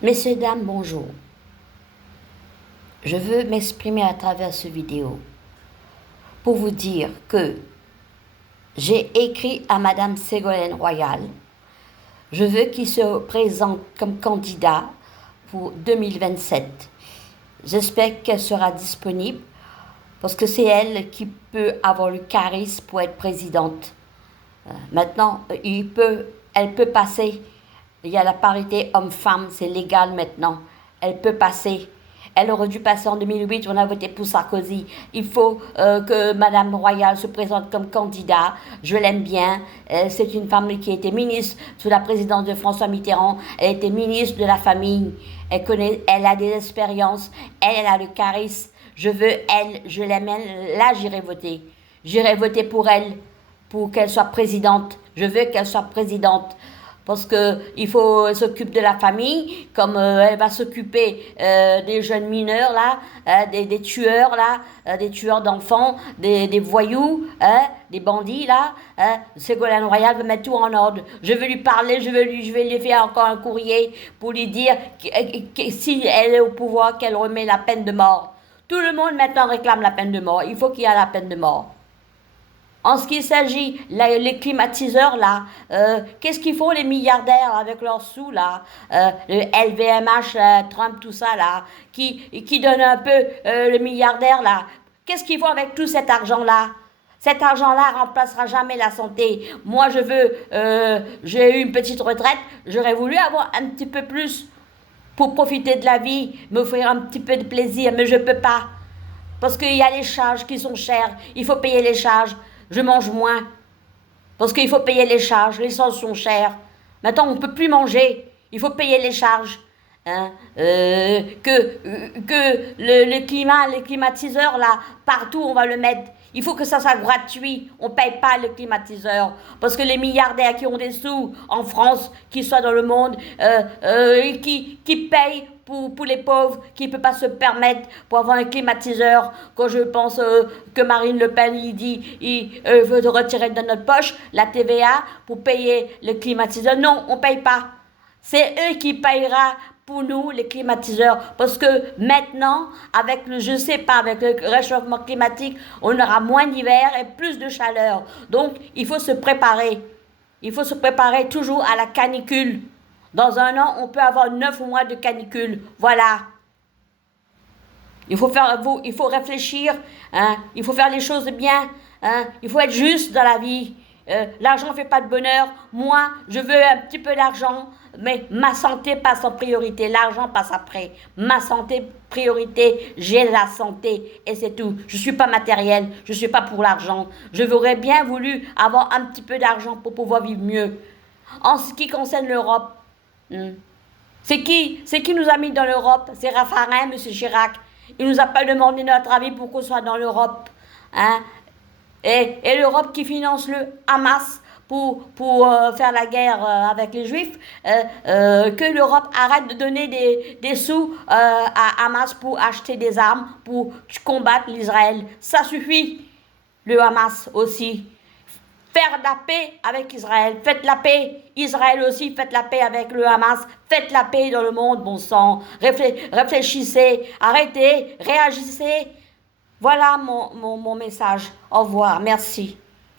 Messieurs, dames, bonjour. Je veux m'exprimer à travers cette vidéo pour vous dire que j'ai écrit à Madame Ségolène Royal. Je veux qu'il se présente comme candidat pour 2027. J'espère qu'elle sera disponible parce que c'est elle qui peut avoir le charisme pour être présidente. Maintenant, elle peut passer. Il y a la parité homme-femme, c'est légal maintenant. Elle peut passer. Elle aurait dû passer en 2008, on a voté pour Sarkozy. Il faut que Madame Royal se présente comme candidat. Je l'aime bien. C'est une femme qui a été ministre sous la présidence de François Mitterrand. Elle était ministre de la famille. Elle a des expériences. Elle a le charisme. Je l'aime. Là, j'irai voter. J'irai voter pour qu'elle soit présidente. Je veux qu'elle soit présidente. Parce qu'il faut s'occuper de la famille, comme elle va s'occuper des jeunes mineurs, là, des tueurs, là, des tueurs d'enfants, des voyous, des bandits, là. Ségolène Royal veut mettre tout en ordre. Je veux lui parler, je vais lui faire encore un courrier pour lui dire que si elle est au pouvoir, qu'elle remet la peine de mort. Tout le monde maintenant réclame la peine de mort. Il faut qu'il y ait la peine de mort. En ce qui s'agit, les climatiseurs, là, qu'est-ce qu'ils font les milliardaires avec leurs sous, là, le LVMH, Trump, tout ça, là, qui donne un peu le milliardaire, là. Qu'est-ce qu'ils font avec tout cet argent-là? Cet argent-là remplacera jamais la santé. Moi, j'ai eu une petite retraite, j'aurais voulu avoir un petit peu plus pour profiter de la vie, m'offrir un petit peu de plaisir, mais je ne peux pas. Parce qu'il y a les charges qui sont chères, il faut payer les charges. Je mange moins. Parce qu'il faut payer les charges, les choses sont chères. Maintenant, on ne peut plus manger. Il faut payer les charges. Hein? Le climat, les climatiseurs, là, partout, on va le mettre. Il faut que ça soit gratuit. On ne paye pas le climatiseur. Parce que les milliardaires qui ont des sous en France, qui soient dans le monde, qui payent pour les pauvres qui ne peuvent pas se permettre pour avoir un climatiseur. Quand je pense que Marine Le Pen, il veut retirer de notre poche la TVA pour payer le climatiseur. Non, on ne paye pas. C'est eux qui payera pour nous les climatiseurs. Parce que maintenant, avec le réchauffement climatique, on aura moins d'hiver et plus de chaleur. Donc, il faut se préparer. Il faut se préparer toujours à la canicule. Dans un an, on peut avoir 9 mois de canicule. Voilà. Il faut réfléchir. Hein. Il faut faire les choses bien. Hein. Il faut être juste dans la vie. L'argent ne fait pas de bonheur. Moi, je veux un petit peu d'argent, mais ma santé passe en priorité. L'argent passe après. Ma santé, priorité, j'ai la santé et c'est tout. Je ne suis pas matériel, je ne suis pas pour l'argent. Je voudrais bien voulu avoir un petit peu d'argent pour pouvoir vivre mieux. En ce qui concerne l'Europe, c'est qui nous a mis dans l'Europe? C'est Raffarin, M. Chirac. Il nous a pas demandé notre avis pour qu'on soit dans l'Europe. Hein? Et l'Europe qui finance le Hamas pour faire la guerre avec les Juifs, que l'Europe arrête de donner des sous à Hamas pour acheter des armes, pour combattre l'Israël. Ça suffit, le Hamas aussi. Faire la paix avec Israël. Faites la paix. Israël aussi, faites la paix avec le Hamas. Faites la paix dans le monde, bon sang. Réfléchissez, arrêtez, réagissez. Voilà mon message. Au revoir. Merci.